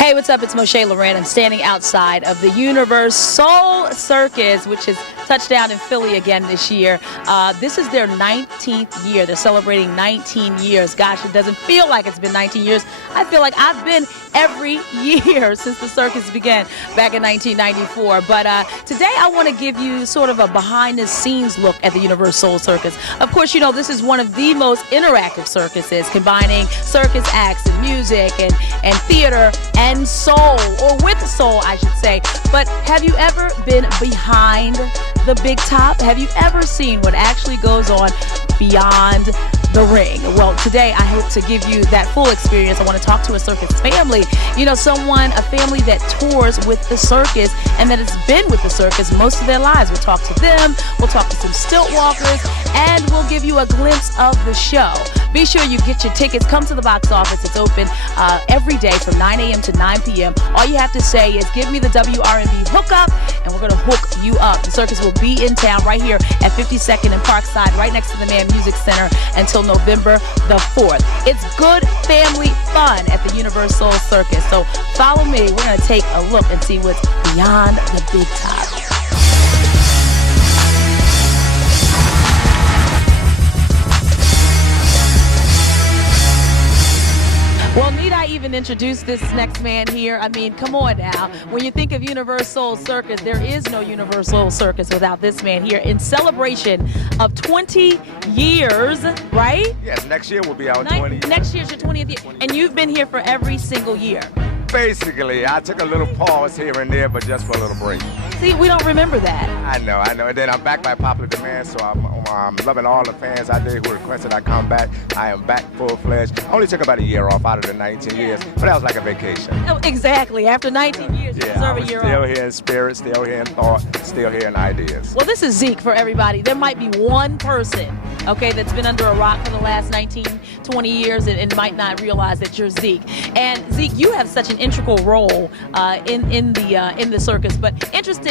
Hey, what's up? It's Moshay Laren. I'm standing outside of the Universoul Circus, which has touched down in Philly again this year. This is their 19th year. They're celebrating 19 years. Gosh, it doesn't feel like it's been 19 years. I feel like I've been every year since the circus began back in 1994. But today I want to give you sort of a behind-the-scenes look at the Universoul Circus. Of course, you know, this is one of the most interactive circuses, combining circus acts and music and theater and soul, or with soul, I should say. But have you ever been behind the big top? Have you ever seen what actually goes on beyond the ring? Well, today I hope to give you that full experience. I want to talk to a circus family, you know, a family that tours with the circus and that has been with the circus most of their lives. We'll talk to them, we'll talk to some stilt walkers, and we'll give you a glimpse of the show. Be sure you get your tickets. Come to the box office. It's open every day from 9 a.m. to 9 p.m. All you have to say is, give me the WRNB hookup, and we're going to hook you up. The circus will be in town right here at 52nd and Parkside, right next to the Mann Music Center, until November the 4th. It's good family fun at the Universoul Circus. So follow me. We're going to take a look and see what's beyond the big top. Well, need I even introduce this next man here? I mean, come on now. When you think of Universoul Circus, there is no Universoul Circus without this man here, in celebration of 20 years, right? Yes, next year will be our 20th. Next year's your 20th year. And you've been here for every single year. Basically, I took a little pause here and there, but just for a little break. See, we don't remember that. I know. And then I'm back by popular demand, so I'm loving all the fans out there who requested I come back. I am back full-fledged. Only took about a year off out of the 19 years, but that was like a vacation. Oh, exactly. After 19 years, you deserve a year off. Still here in spirit, still here in thought, still here in ideas. Well, this is Zeke for everybody. There might be one person, okay, that's been under a rock for the last 19, 20 years and might not realize that you're Zeke. And Zeke, you have such an integral role in the circus. But interesting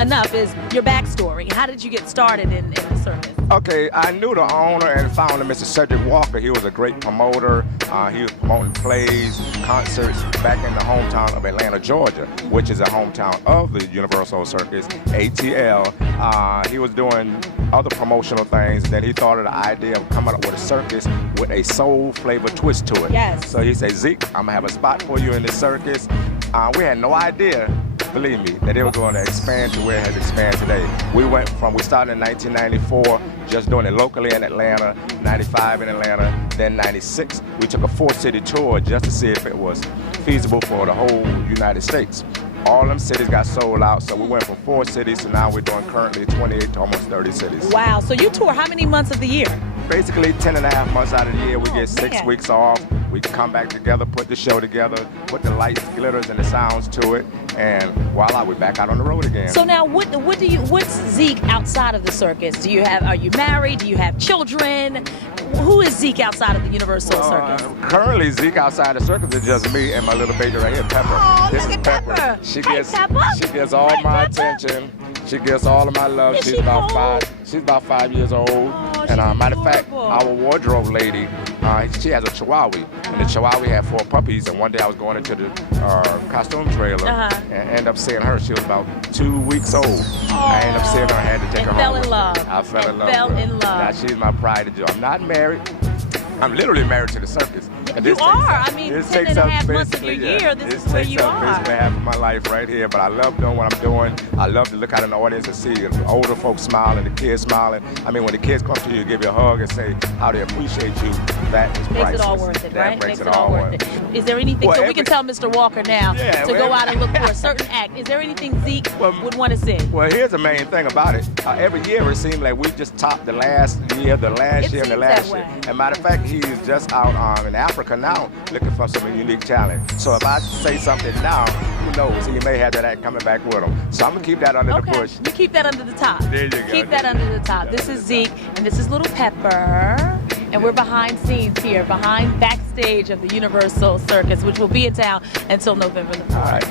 enough is your backstory. How did you get started in the circus? Okay, I knew the owner and founder, Mr. Cedric Walker. He was a great promoter. He was promoting plays, concerts back in the hometown of Atlanta, Georgia, which is a hometown of the Universoul Circus, ATL. He was doing other promotional things, and then he thought of the idea of coming up with a circus with a soul flavor twist to it. Yes. So he said, Zeke, I'm gonna have a spot for you in this circus. We had no idea, believe me, that it was going to expand to where it has expanded today. We started in 1994, just doing it locally in Atlanta, 95 in Atlanta, then 96. We took a 4-city tour just to see if it was feasible for the whole United States. All them cities got sold out, so we went from 4 cities to now we're doing currently 28 to almost 30 cities. Wow, so you tour how many months of the year? Basically 10 and a half months out of the year. We get 6 weeks off. We come back together, put the show together, put the lights, glitters, and the sounds to it, and voila, we're back out on the road again. So now, what's Zeke outside of the circus? Are you married? Do you have children? Who is Zeke outside of the Universoul Circus? Currently, Zeke outside the circus is just me and my little baby right here, Pepper. Oh, this look is at Pepper. She Pepper. She gets all my attention. She gets all of my love. She's about 5 years old. Oh, and matter of fact, adorable. our wardrobe lady, she has a Chihuahua, and the Chihuahua had 4 puppies. And one day I was going into the costume trailer and ended up seeing her. She was about 2 weeks old. I ended up seeing her. I had to take her home. Fell in love. I fell in love. Fell with her. in love. Now she's my pride and joy. I'm not married. I'm literally married to the circus. And You are. I mean, 10 and a half months of your year, this is where you are. This takes up half of my life right here, but I love doing what I'm doing. I love to look out in the audience and see the older folks smiling, the kids smiling. I mean, when the kids come to you, give you a hug and say how they appreciate you, that is priceless. Makes it all worth it, right? Makes it all worth it. Is there anything, so we can tell Mr. Walker now to go out and look for a certain act. Is there anything Zeke would want to see? Well, here's the main thing about it. Every year it seems like we just topped the last year, and the last year. And matter of fact, he's just out in Africa now looking for some unique talent. So if I say something now, who knows? He may have that act coming back with him. So I'm going to keep that under the bush. You keep that under the top. There you go. Keep that under the top. This is Zeke, and this is little Pepper. And we're behind scenes here, backstage of the Universoul Circus, which will be in town until November the 4th. All right.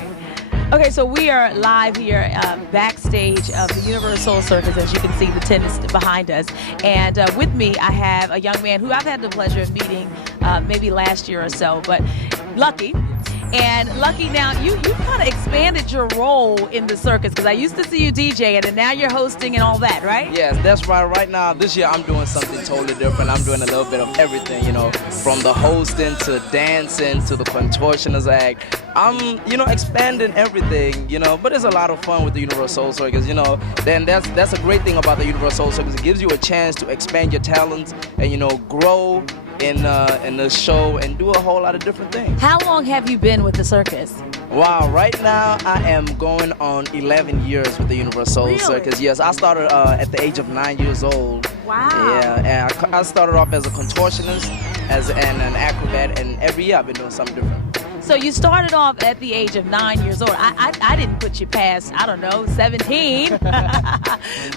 Okay, so we are live here backstage of the Universoul Circus. As you can see, the tent is behind us. And with me, I have a young man who I've had the pleasure of meeting maybe last year or so, but lucky. And Lucky, now you've kind of expanded your role in the circus, because I used to see you DJing, and now you're hosting and all that, right? Yes, that's right. Right now, this year, I'm doing something totally different. I'm doing a little bit of everything, you know, from the hosting to dancing to the contortionist act. I'm, you know, expanding everything, you know, but it's a lot of fun with the Universoul Circus, you know. Then that's a great thing about the Universoul Circus. It gives you a chance to expand your talents and, you know, grow in the show and do a whole lot of different things. How long have you been with the circus? Wow, right now I am going on 11 years with the Universoul Really? Circus. Yes, I started at the age of 9 years old. Wow. Yeah, and I started off as a contortionist and an acrobat, and every year I've been doing something different. So you started off at the age of 9 years old. I didn't put you past, I don't know, 17.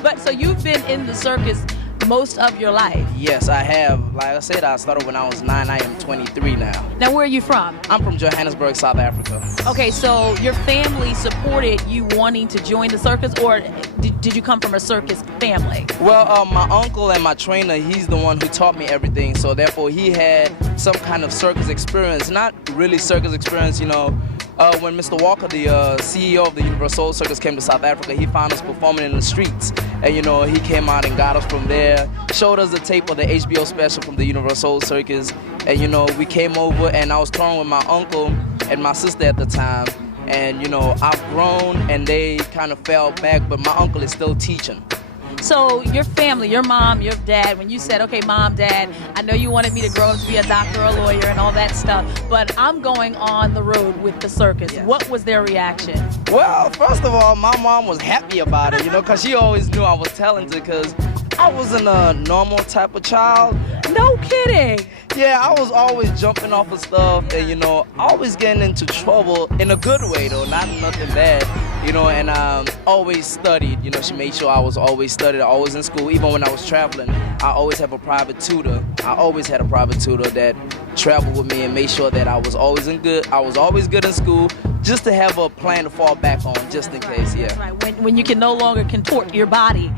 But so you've been in the circus most of your life. Yes, I have. Like I said, I started when I was 9. I am 23 now. Now, where are you from? I'm from Johannesburg, South Africa. Okay, so your family supported you wanting to join the circus, or did you come from a circus family? Well, my uncle and my trainer, he's the one who taught me everything, so therefore he had some kind of circus experience. Not really circus experience, you know. When Mr. Walker, the CEO of the Universoul Circus, came to South Africa, he found us performing in the streets. And, you know, he came out and got us from there, showed us the tape of the HBO special from the Universoul Circus. And, you know, we came over, and I was touring with my uncle and my sister at the time. And, you know, I've grown, and they kind of fell back, but my uncle is still teaching. So your family, your mom, your dad, when you said, okay, mom, dad, I know you wanted me to grow up to be a doctor or a lawyer and all that stuff, but I'm going on the road with the circus. Yes. What was their reaction? Well, first of all, my mom was happy about it, you know, because she always knew I was talented, because I wasn't a normal type of child. No kidding. Yeah, I was always jumping off of stuff and, you know, always getting into trouble in a good way, though, not nothing bad, you know, and always studied. You know, she made sure I was always studied, always in school. Even when I was traveling, I always have a private tutor. I always had a private tutor that traveled with me and made sure that I was always good in school, just to have a plan to fall back on, just in case, yeah. That's right. When you can no longer contort your body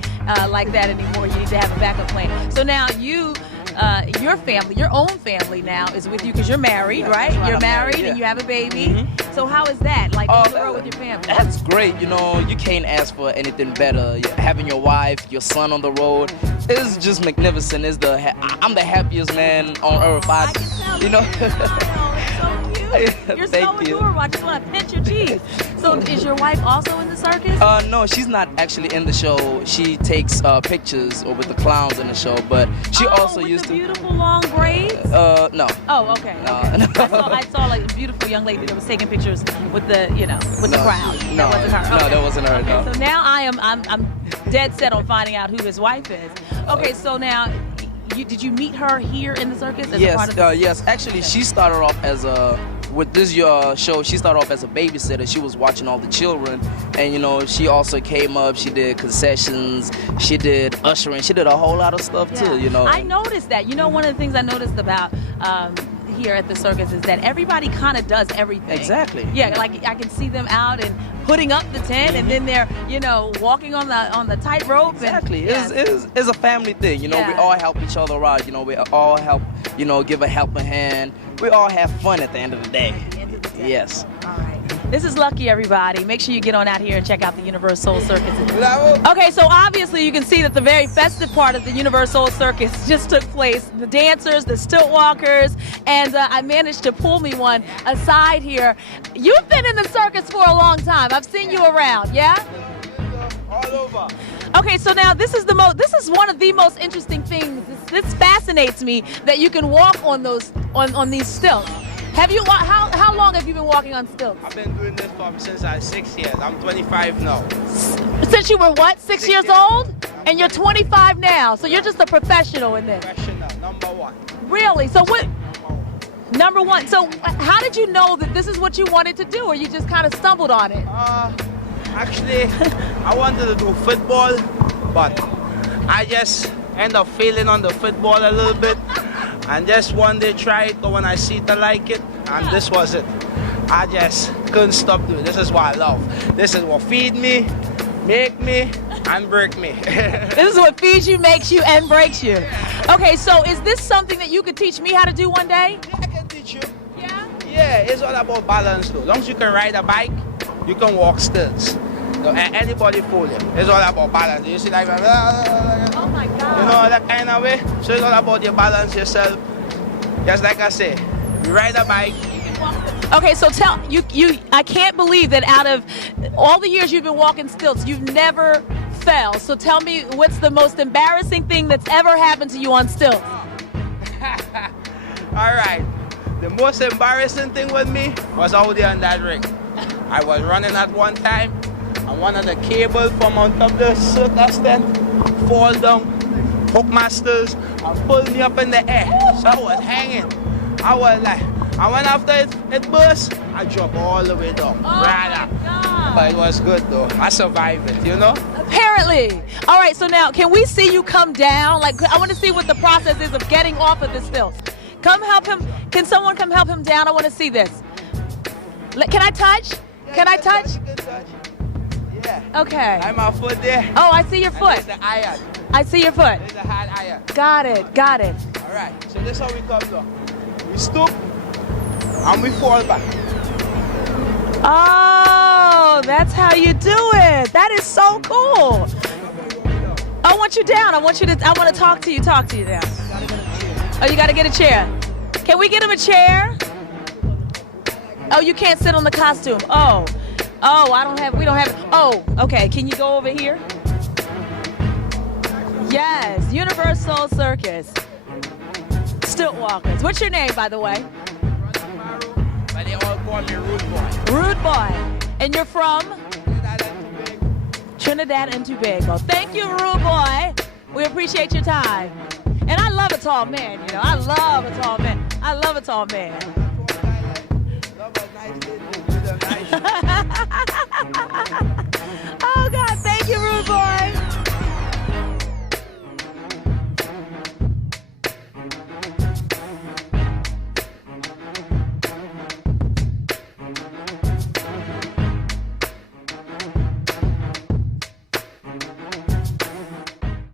like that anymore, you need to have a backup plan. So now your family, your own family now is with you because you're married, right? Right, You're I'm married married, yeah. and you have a baby. So how is that, like on the road with your family? That's great, you know, you can't ask for anything better. Having your wife, your son on the road, it's just magnificent. I'm the happiest man on earth. I can tell you know. It's so cute. You're so Thank you. adorable. I just want to pinch your cheeks. So is your wife also in the circus? No, she's not actually in the show. She takes pictures with the clowns in the show, but she also with used the to. beautiful long braids? No. Oh, okay. No. Okay. I saw like a beautiful young lady that was taking pictures with the crowd. No, That wasn't her. no, Okay. that wasn't her. Okay, No. so now I'm dead set on finding out who his wife is. Okay, so now did you meet her here in the circus as a part of the Yes. Actually, she started off as with this show, she started off as a babysitter. She was watching all the children, and, you know, she also came up. She did concessions. She did ushering. She did a whole lot of stuff too. You know. I noticed that. You know, one of the things I noticed about here at the circus is that everybody kind of does everything. Exactly. Yeah, like I can see them out and putting up the tent, and then they're, you know, walking on the tightrope. Exactly. And, It's a family thing. You know, we Yeah. all help each other out. You know, we all help. You know, give a helping hand. We all have fun at the end of the day. At the end of the day. Yes. All right. This is Lucky, everybody. Make sure you get on out here and check out the Universoul Circus. Okay, so obviously you can see that the very festive part of the Universoul Circus just took place. The dancers, the stilt walkers, and I managed to pull me one aside here. You've been in the circus for a long time. I've seen you around, yeah? All over. Okay, so now this is one of the most interesting things. This fascinates me that you can walk on these stilts. Have you how long have you been walking on stilts? I've been doing this since I was 6 years. I'm 25 now. Since you were what, 6 years old? And you're 25 now, so you're just a professional in this. Professional, number one. Really? So what? Number one. So how did you know that this is what you wanted to do, or you just kind of stumbled on it? Actually, I wanted to do football, but I just end up failing on the football a little bit. And just one day try it, but when I see it, I like it, and this was it. I just couldn't stop doing it. This is what I love. This is what feed me, make me, and break me. This is what feeds you, makes you, and breaks you. Okay, so is this something that you could teach me how to do one day? Yeah, I can teach you. Yeah? Yeah, it's all about balance though. As long as you can ride a bike, you can walk stilts. So, anybody pull you. It's all about balance. You see like, Oh my God. you know, that kind of way. So it's all about you balance yourself. Just like I say, you ride a bike. Okay, so tell you I can't believe that out of all the years you've been walking stilts, you've never fell. So tell me, what's the most embarrassing thing that's ever happened to you on stilts? All right. The most embarrassing thing with me was out there on that ring. I was running at one time, and one of the cables from on top of the circus tent fall down, hook my stilts, and pull me up in the air. So I was hanging. I was like, and when after it burst, I dropped all the way down. Oh my God. But it was good though. I survived it, you know? Apparently. All right, so now can we see you come down? Like, I want to see what the process is of getting off of the stilts. Come help him. Can someone come help him down? I want to see this. Can I touch? Can I touch? You can touch. Yeah. Okay. I'm my foot there. Oh, I see your And foot. there's the iron. I see your foot. There's a hard iron. Got it. Got it. All right. So this is how we come down. We stoop and we fall back. Oh, that's how you do it. That is so cool. I want you down. I want to talk to you. Talk to you down. Oh, you got to get a chair. Can we get him a chair? Oh, you can't sit on the costume. Oh, we don't have. Oh, okay. Can you go over here? Yes, Universoul Circus. Stilt walkers. What's your name, by the way? But they all call me Rude Boy. Rude Boy. And you're from? Trinidad and Tobago. Thank you, Rude Boy. We appreciate your time. And I love a tall man, you know. I love a tall man. I love a tall man. Love a nice day,